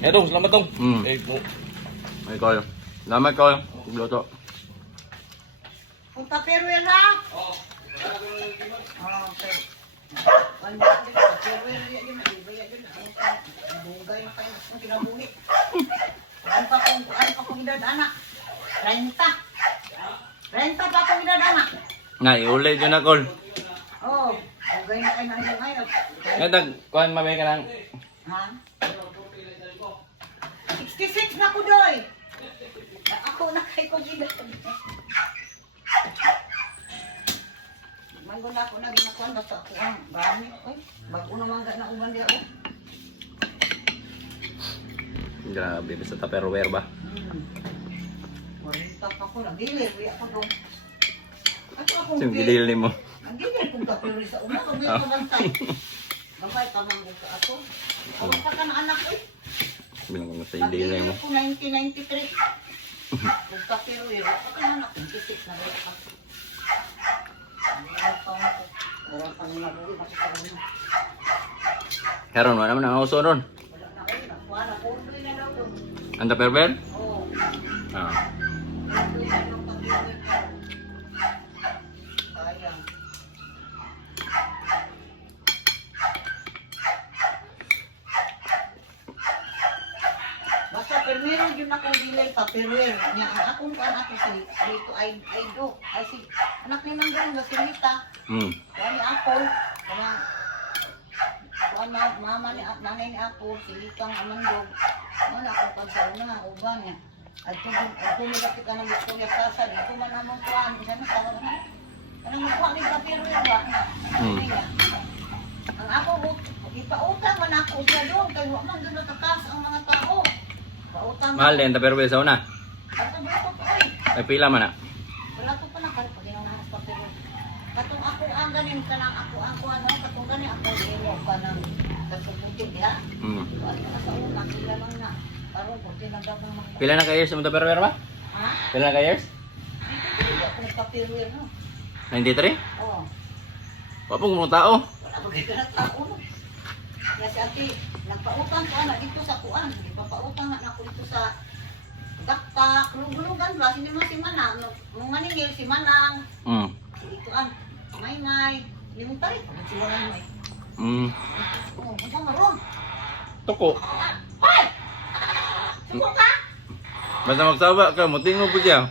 Dong, salamat dong. Eh, ay kayo. Salamat kayo. Luto. Punta Peruel ha? Oo. Okay. Wala din sa Peruel yan malibayad din. Bugay na kayo ng kinabuhi. Ano pa kung edad anak? Renta pa kung edad anak. Nga, iulay dyan na, Col. Oo. Bugay na kayo ng ngayon. Ngayon, kuhan mamay ka ng... Ha? 66 na ko doy. Ako na kay ko gina. Manggo na ako na ginakuan basta ako ang bami. Oy, bago naman na uban dia. Grabe, sa Tupperware ba? Marita pa ko na dili, ako dong. Ako Yung gilili mo. ang gilil kung kapiri sa una, kung may kabantay. Bangkay ka manggo ka ako. Ako pa ka na anak eh. Bilang ko sa gilili mo. Ako 1993. Kung kapiri, ako ka na anak. 26 na rin ako. Orang pang nabuhi, makikita mo. Karon, wala naman ang uso ron. Wala na kayo, nakuha na. Pundoy na daw doon. Ang Tupperware? Oo. Ah. Pundoy na daw pag-iwit ko. Sayang. Basta primero yun akong dilay pa, Peruel. Nya ang akong kan ako si dito ay do. Ay si anak ni Manggong na si Rita. Kani ako, kanang mama ni nanay ni ako, si Litang Amandog. Wala akong pagsauna, uban niya. At kung nagkakit ka ng Victoria Plaza, dito man namang kuhaan. Isa na tawag na. Kanang magkuha ni Peruel ba? Ang ako, ipautang man ako siya doon. Kaya man doon natakas ang mga tao. Pautang Mahal din, Tupperware sa una. Ato ba ito po eh? Ay, pila man na. Wala ko pa na kalit pag ginawang sa Peruel. Katong ako ang ganin ka lang ako ang kuha doon. Katong ganin ako ginawa ka ng kasubutin ya. Wala ka sa una, kila lang na. Parang po, tinagabang mga... Pila na ka years mo Tupperware ba? Ha? Pila na ka years? Dito ako nagpa-Peruel, no? 93? Oo. Wapong mga tao. Wala ko gaya na tao, no? Kaya si ate, nagpautang ko na dito sa kuan. Ipapautang na ako dito sa Daktak, lugulugan ba? Hindi mo si Manang. Nung maningil si Manang. Dito ang may. Hindi mo tayo. Pagkat sila na may. Oo, masang maroon. Tuko. Hoy! Tuko ka? Basta magsawa ka, muting mo po siya.